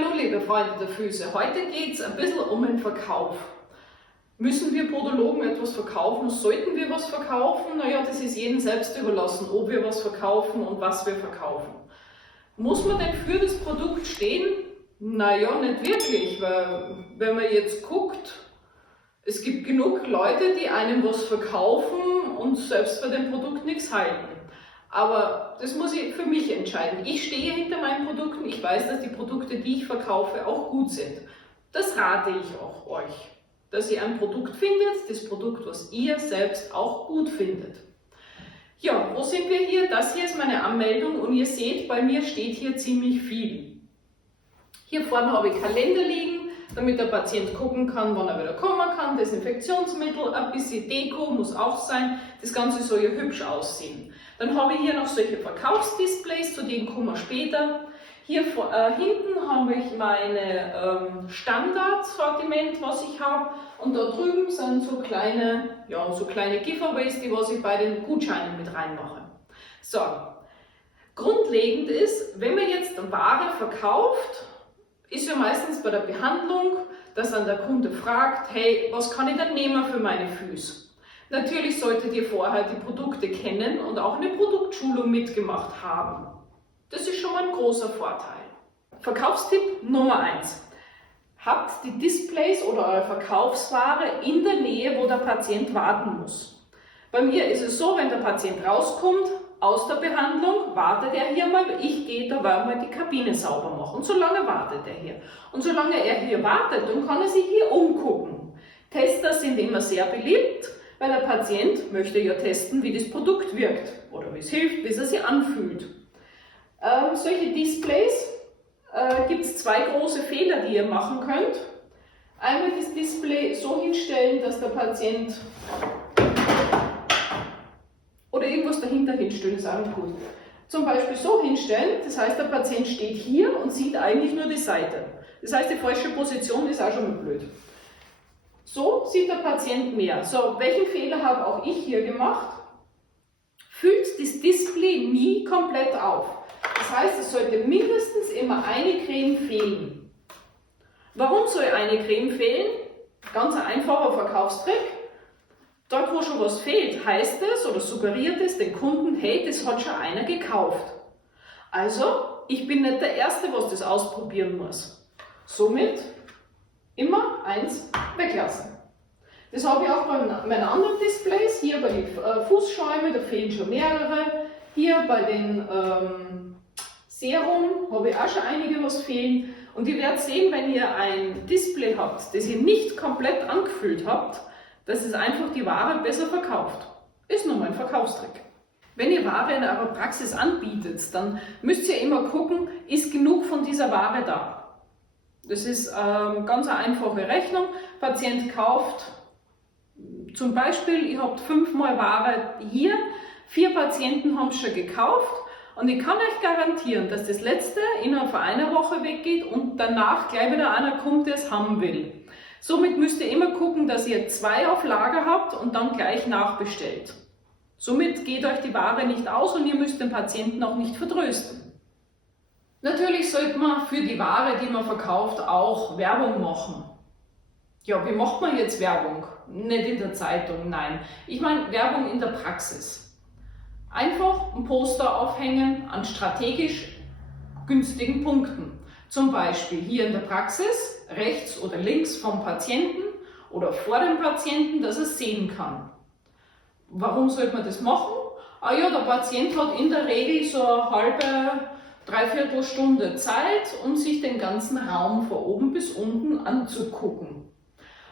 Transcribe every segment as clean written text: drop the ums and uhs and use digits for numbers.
Hallo liebe Freunde der Füße, heute geht es ein bisschen um den Verkauf. Müssen wir Podologen etwas verkaufen? Sollten wir was verkaufen? Naja, das ist jedem selbst überlassen, ob wir was verkaufen und was wir verkaufen. Muss man denn für das Produkt stehen? Naja, nicht wirklich, weil wenn man jetzt guckt, es gibt genug Leute, die einem was verkaufen und selbst bei dem Produkt nichts halten. Aber das muss ich für mich entscheiden. Ich stehe hinter meinen Produkten, ich weiß, dass die Produkte, die ich verkaufe, auch gut sind. Das rate ich auch euch, dass ihr ein Produkt findet, das Produkt, was ihr selbst auch gut findet. Ja, wo sind wir hier? Das hier ist meine Anmeldung und ihr seht, bei mir steht hier ziemlich viel. Hier vorne habe ich Kalender liegen, damit der Patient gucken kann, wann er wieder kommen kann. Desinfektionsmittel, ein bisschen Deko muss auch sein. Das Ganze soll ja hübsch aussehen. Dann habe ich hier noch solche Verkaufsdisplays, zu denen kommen wir später. Hier hinten habe ich meine Standardsortiment, was ich habe. Und da drüben sind so kleine Giveaways, die was ich bei den Gutscheinen mit reinmache. So, grundlegend ist, wenn man jetzt Ware verkauft, ist ja meistens bei der Behandlung, dass dann der Kunde fragt, hey, was kann ich denn nehmen für meine Füße? Natürlich solltet ihr vorher die Produkte kennen und auch eine Produktschulung mitgemacht haben. Das ist schon mal ein großer Vorteil. Verkaufstipp Nummer 1. Habt die Displays oder eure Verkaufsware in der Nähe, wo der Patient warten muss. Bei mir ist es so, wenn der Patient rauskommt aus der Behandlung, wartet er hier mal, ich gehe da mal die Kabine sauber machen. Und so lange wartet er hier. Und solange er hier wartet, dann kann er sich hier umgucken. Tester sind immer sehr beliebt, weil der Patient möchte ja testen, wie das Produkt wirkt oder wie es hilft, wie es sich anfühlt. Solche Displays gibt es zwei große Fehler, die ihr machen könnt. Einmal das Display so hinstellen, dass der Patient oder irgendwas dahinter hinstellen, ist auch nicht gut. Zum Beispiel so hinstellen, das heißt der Patient steht hier und sieht eigentlich nur die Seite. Das heißt die falsche Position ist auch schon mal blöd. So sieht der Patient mehr. So, welchen Fehler habe auch ich hier gemacht? Füllt das Display nie komplett auf. Das heißt, es sollte mindestens immer eine Creme fehlen. Warum soll eine Creme fehlen? Ganz ein einfacher Verkaufstrick. Dort, wo schon was fehlt, heißt es oder suggeriert es den Kunden, hey, das hat schon einer gekauft. Also, ich bin nicht der Erste, was das ausprobieren muss. Somit immer eins weglassen. Das habe ich auch bei meinen anderen Displays. Hier bei den Fußschäumen, da fehlen schon mehrere. Hier bei den Serum habe ich auch schon einige, was fehlen. Und ihr werdet sehen, wenn ihr ein Display habt, das ihr nicht komplett angefüllt habt, dass es einfach die Ware besser verkauft. Ist nur mein Verkaufstrick. Wenn ihr Ware in eurer Praxis anbietet, dann müsst ihr immer gucken, ist genug von dieser Ware da. Das ist ganz eine einfache Rechnung. Patient kauft zum Beispiel, ihr habt 5-mal Ware hier, 4 Patienten haben es schon gekauft und ich kann euch garantieren, dass das letzte innerhalb von einer Woche weggeht und danach gleich wieder einer kommt, der es haben will. Somit müsst ihr immer gucken, dass ihr 2 auf Lager habt und dann gleich nachbestellt. Somit geht euch die Ware nicht aus und ihr müsst den Patienten auch nicht vertrösten. Natürlich sollte man für die Ware, die man verkauft, auch Werbung machen. Ja, wie macht man jetzt Werbung? Nicht in der Zeitung, nein. Ich meine Werbung in der Praxis. Einfach ein Poster aufhängen an strategisch günstigen Punkten. Zum Beispiel hier in der Praxis, rechts oder links vom Patienten oder vor dem Patienten, dass er es sehen kann. Warum sollte man das machen? Ah ja, der Patient hat in der Regel so eine halbe, dreiviertel Stunde Zeit, um sich den ganzen Raum von oben bis unten anzugucken.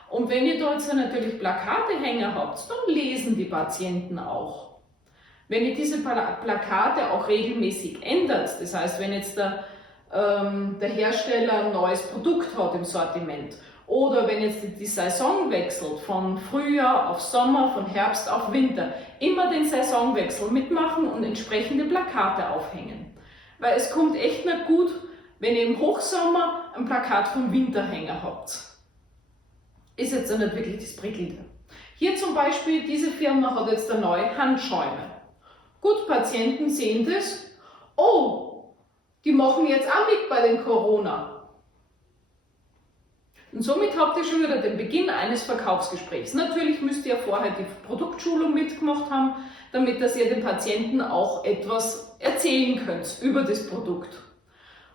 Und wenn ihr dort natürlich Plakate hängen habt, dann lesen die Patienten auch. Wenn ihr diese Plakate auch regelmäßig ändert, das heißt, wenn jetzt der Hersteller ein neues Produkt hat im Sortiment oder wenn jetzt die Saison wechselt von Frühjahr auf Sommer, von Herbst auf Winter, immer den Saisonwechsel mitmachen und entsprechende Plakate aufhängen. Weil es kommt echt nicht gut, wenn ihr im Hochsommer ein Plakat vom Winter hängen habt. Ist jetzt nicht wirklich das Prickelnde. Hier zum Beispiel, diese Firma hat jetzt eine neue Handschäume. Gut, Patienten sehen das. Oh, die machen jetzt auch mit bei den Corona. Und somit habt ihr schon wieder den Beginn eines Verkaufsgesprächs. Natürlich müsst ihr vorher die Produktschulung mitgemacht haben, damit dass ihr dem Patienten auch etwas erzählen könnt über das Produkt.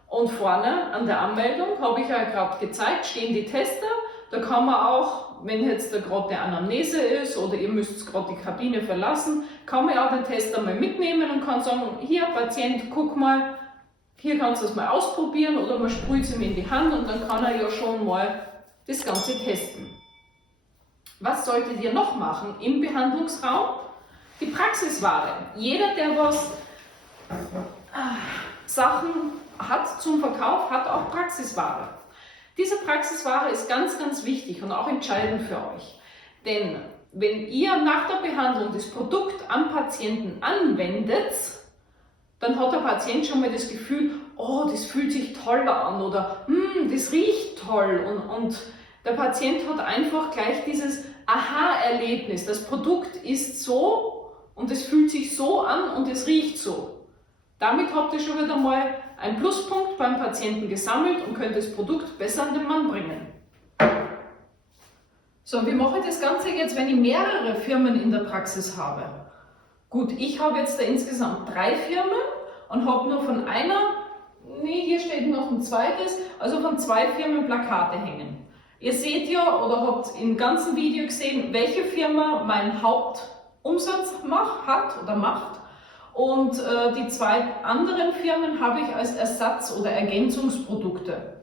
Und vorne an der Anmeldung habe ich ja gerade gezeigt, stehen die Tester. Da kann man auch, wenn jetzt da gerade eine Anamnese ist oder ihr müsst gerade die Kabine verlassen, kann man ja den Tester mal mitnehmen und kann sagen, hier Patient, guck mal, hier kannst du es mal ausprobieren oder man sprüht es ihm in die Hand und dann kann er ja schon mal das Ganze testen. Was solltet ihr noch machen im Behandlungsraum? Die Praxisware. Jeder, der Sachen hat zum Verkauf, hat auch Praxisware. Diese Praxisware ist ganz, ganz wichtig und auch entscheidend für euch. Denn wenn ihr nach der Behandlung das Produkt am Patienten anwendet, dann hat der Patient schon mal das Gefühl, oh, das fühlt sich toll an oder das riecht toll. Und der Patient hat einfach gleich dieses Aha-Erlebnis. Das Produkt ist so und es fühlt sich so an und es riecht so. Damit habt ihr schon wieder mal einen Pluspunkt beim Patienten gesammelt und könnt das Produkt besser an den Mann bringen. So, wie mache ich das Ganze jetzt, wenn ich mehrere Firmen in der Praxis habe? Gut, ich habe jetzt da insgesamt 3 Firmen und habe nur von einer, hier steht noch ein zweites, also von 2 Firmen Plakate hängen. Ihr seht ja oder habt im ganzen Video gesehen, welche Firma meinen Hauptumsatz macht. Und die 2 anderen Firmen habe ich als Ersatz- oder Ergänzungsprodukte.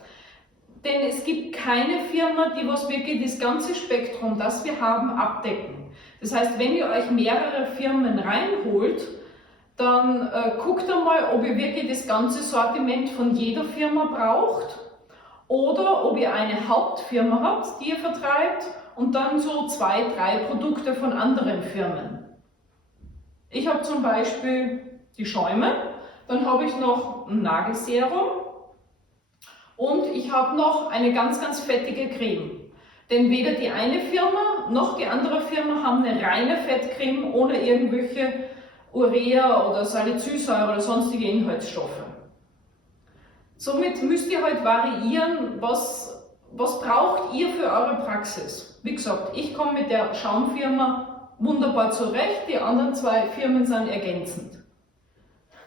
Denn es gibt keine Firma, die was wirklich das ganze Spektrum, das wir haben, abdecken. Das heißt, wenn ihr euch mehrere Firmen reinholt, dann guckt einmal, ob ihr wirklich das ganze Sortiment von jeder Firma braucht oder ob ihr eine Hauptfirma habt, die ihr vertreibt und dann so 2, 3 Produkte von anderen Firmen. Ich habe zum Beispiel die Schäume, dann habe ich noch ein Nagelserum und ich habe noch eine ganz, ganz fettige Creme. Denn weder die eine Firma noch die andere Firma haben eine reine Fettcreme ohne irgendwelche Urea oder Salicylsäure oder sonstige Inhaltsstoffe. Somit müsst ihr halt variieren, was braucht ihr für eure Praxis. Wie gesagt, ich komme mit der Schaumfirma wunderbar zurecht, die anderen 2 Firmen sind ergänzend.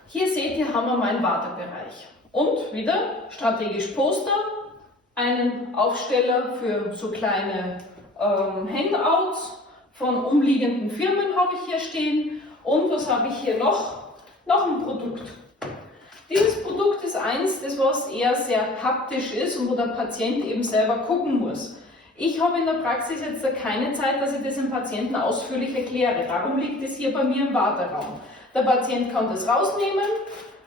Hier seht ihr, haben wir meinen Wartebereich. Und wieder strategisch Poster, einen Aufsteller für so kleine Handouts von umliegenden Firmen habe ich hier stehen. Und was habe ich hier noch? Noch ein Produkt. Dieses Produkt ist eins, das was eher sehr haptisch ist und wo der Patient eben selber gucken muss. Ich habe in der Praxis jetzt keine Zeit, dass ich das dem Patienten ausführlich erkläre. Darum liegt es hier bei mir im Warteraum. Der Patient kann das rausnehmen,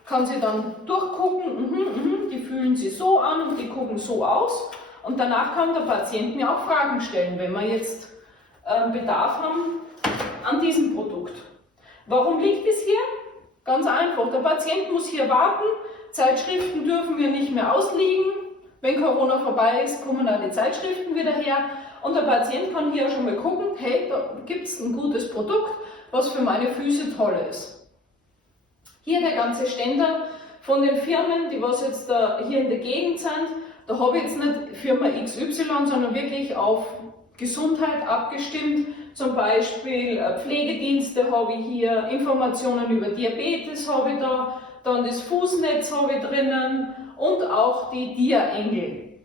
kann sie dann durchgucken, die fühlen sich so an und die gucken so aus. Und danach kann der Patient mir auch Fragen stellen, wenn wir jetzt Bedarf haben an diesem Produkt. Warum liegt es hier? Ganz einfach, der Patient muss hier warten, Zeitschriften dürfen wir nicht mehr ausliegen. Wenn Corona vorbei ist, kommen auch die Zeitschriften wieder her und der Patient kann hier schon mal gucken, hey, da gibt es ein gutes Produkt, was für meine Füße toll ist. Hier der ganze Ständer von den Firmen, die was jetzt hier in der Gegend sind, da habe ich jetzt nicht Firma XY, sondern wirklich auf Gesundheit abgestimmt. Zum Beispiel Pflegedienste habe ich hier, Informationen über Diabetes habe ich da, dann das Fußnetz habe ich drinnen und auch die Dia-Engel.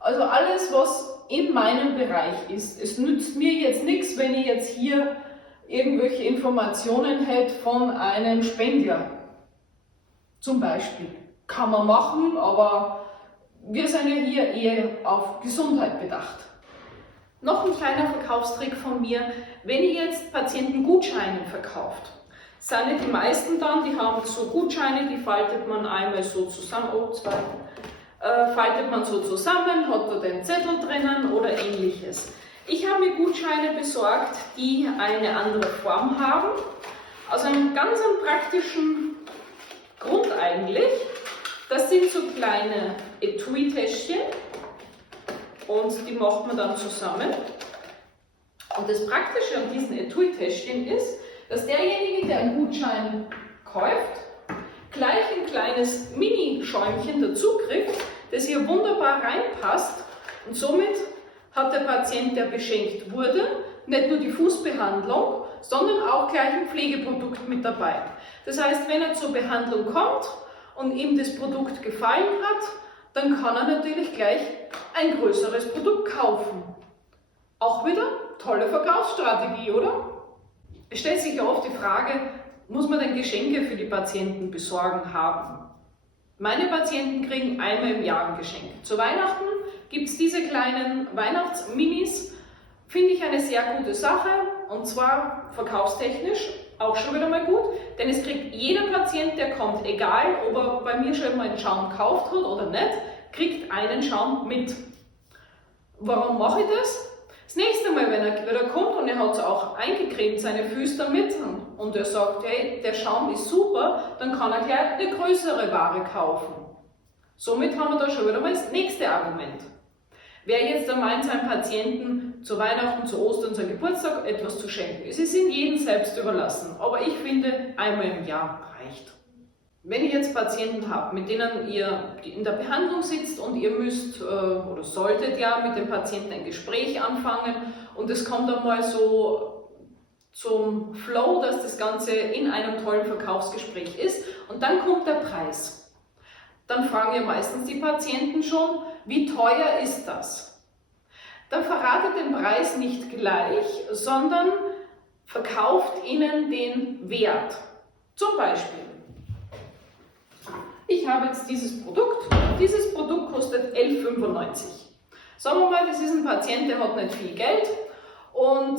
Also alles, was in meinem Bereich ist. Es nützt mir jetzt nichts, wenn ich jetzt hier irgendwelche Informationen hätte von einem Spendler. Zum Beispiel. Kann man machen, aber wir sind ja hier eher auf Gesundheit bedacht. Noch ein kleiner Verkaufstrick von mir, wenn ihr jetzt Patienten Gutscheine verkauft, sind ja die meisten dann, die haben so Gutscheine, die faltet man einmal so zusammen, faltet man so zusammen, hat da den Zettel drinnen oder ähnliches. Ich habe mir Gutscheine besorgt, die eine andere Form haben, aus einem ganz praktischen Grund eigentlich. Das sind so kleine Etui-Täschchen und die macht man dann zusammen. Und das Praktische an diesen Etui-Täschchen ist, dass derjenige, der einen Gutschein kauft, gleich ein kleines Mini-Schäumchen dazu kriegt, das hier wunderbar reinpasst Und somit hat der Patient, der beschenkt wurde, nicht nur die Fußbehandlung, sondern auch gleich ein Pflegeprodukt mit dabei. Das heißt, wenn er zur Behandlung kommt und ihm das Produkt gefallen hat, dann kann er natürlich gleich ein größeres Produkt kaufen. Auch wieder tolle Verkaufsstrategie, oder? Es stellt sich ja oft die Frage, muss man denn Geschenke für die Patienten besorgen haben? Meine Patienten kriegen einmal im Jahr ein Geschenk. Zu Weihnachten gibt es diese kleinen Weihnachtsminis. Finde ich eine sehr gute Sache, und zwar verkaufstechnisch auch schon wieder mal gut, denn es kriegt jeder Patient, der kommt, egal ob er bei mir schon mal einen Schaum gekauft hat oder nicht, kriegt einen Schaum mit. Warum mache ich das? Das nächste Mal, wenn er wieder kommt und er hat es auch eingecremt, seine Füße damit, und er sagt, hey, der Schaum ist super, dann kann er gleich eine größere Ware kaufen. Somit haben wir da schon wieder mal das nächste Argument. Wer jetzt da meint, seinem Patienten zu Weihnachten, zu Ostern, zu Geburtstag etwas zu schenken, es ist in jedem selbst überlassen, aber ich finde, einmal im Jahr reicht. Wenn ihr jetzt Patienten habt, mit denen ihr in der Behandlung sitzt und ihr müsst oder solltet ja mit dem Patienten ein Gespräch anfangen und es kommt dann mal so zum Flow, dass das Ganze in einem tollen Verkaufsgespräch ist und dann kommt der Preis. Dann fragen ja meistens die Patienten schon, wie teuer ist das? Dann verratet den Preis nicht gleich, sondern verkauft ihnen den Wert. Zum Beispiel, ich habe jetzt dieses Produkt kostet 11,95 €. Sagen wir mal, das ist ein Patient, der hat nicht viel Geld und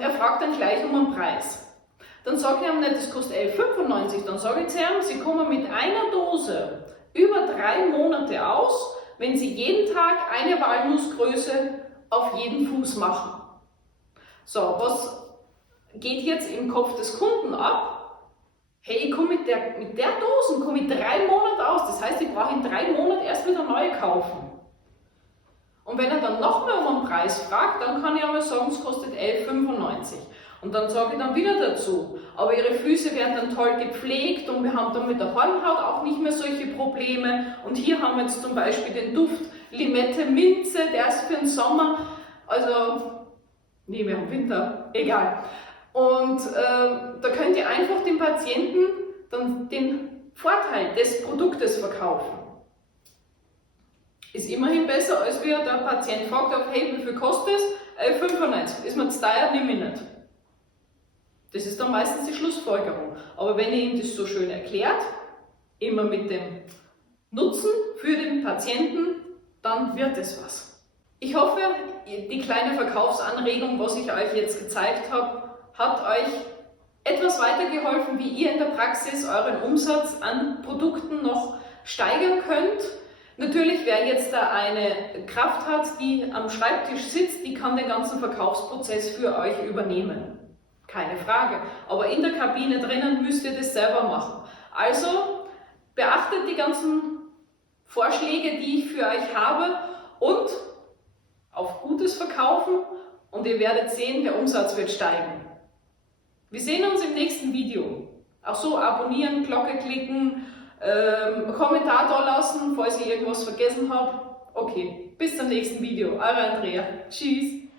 er fragt dann gleich um einen Preis. Dann sage ich ihm nicht, das kostet 11,95 €, dann sage ich zu ihm, Sie kommen mit einer Dose über 3 Monate aus, wenn Sie jeden Tag eine Walnussgröße auf jeden Fuß machen. So, was geht jetzt im Kopf des Kunden ab? Hey, ich komme mit der Dose komme ich 3 Monate aus, das heißt, ich brauche in 3 Monaten erst wieder neue kaufen. Und wenn er dann nochmal um einen Preis fragt, dann kann ich aber sagen, es kostet 11,95 €. Und dann sage ich dann wieder dazu, aber Ihre Füße werden dann toll gepflegt und wir haben dann mit der Hornhaut auch nicht mehr solche Probleme. Und hier haben wir jetzt zum Beispiel den Duft Limette, Minze, der ist für den Sommer, also nee, wir haben Winter, egal. Und da könnt ihr einfach dem Patienten dann den Vorteil des Produktes verkaufen. Ist immerhin besser, als wenn der Patient fragt, hey, wie viel kostet es? 11,95 €. Ist mir zu teuer, nehme ich nicht. Das ist dann meistens die Schlussfolgerung. Aber wenn ihr ihm das so schön erklärt, immer mit dem Nutzen für den Patienten, dann wird es was. Ich hoffe, die kleine Verkaufsanregung, was ich euch jetzt gezeigt habe, hat euch etwas weitergeholfen, wie ihr in der Praxis euren Umsatz an Produkten noch steigern könnt. Natürlich, wer jetzt da eine Kraft hat, die am Schreibtisch sitzt, die kann den ganzen Verkaufsprozess für euch übernehmen. Keine Frage. Aber in der Kabine drinnen müsst ihr das selber machen. Also beachtet die ganzen Vorschläge, die ich für euch habe, und auf gutes Verkaufen, und ihr werdet sehen, der Umsatz wird steigen. Wir sehen uns im nächsten Video. Auch so abonnieren, Glocke klicken, Kommentar da lassen, falls ich irgendwas vergessen habe. Okay, bis zum nächsten Video. Eure Andrea. Tschüss.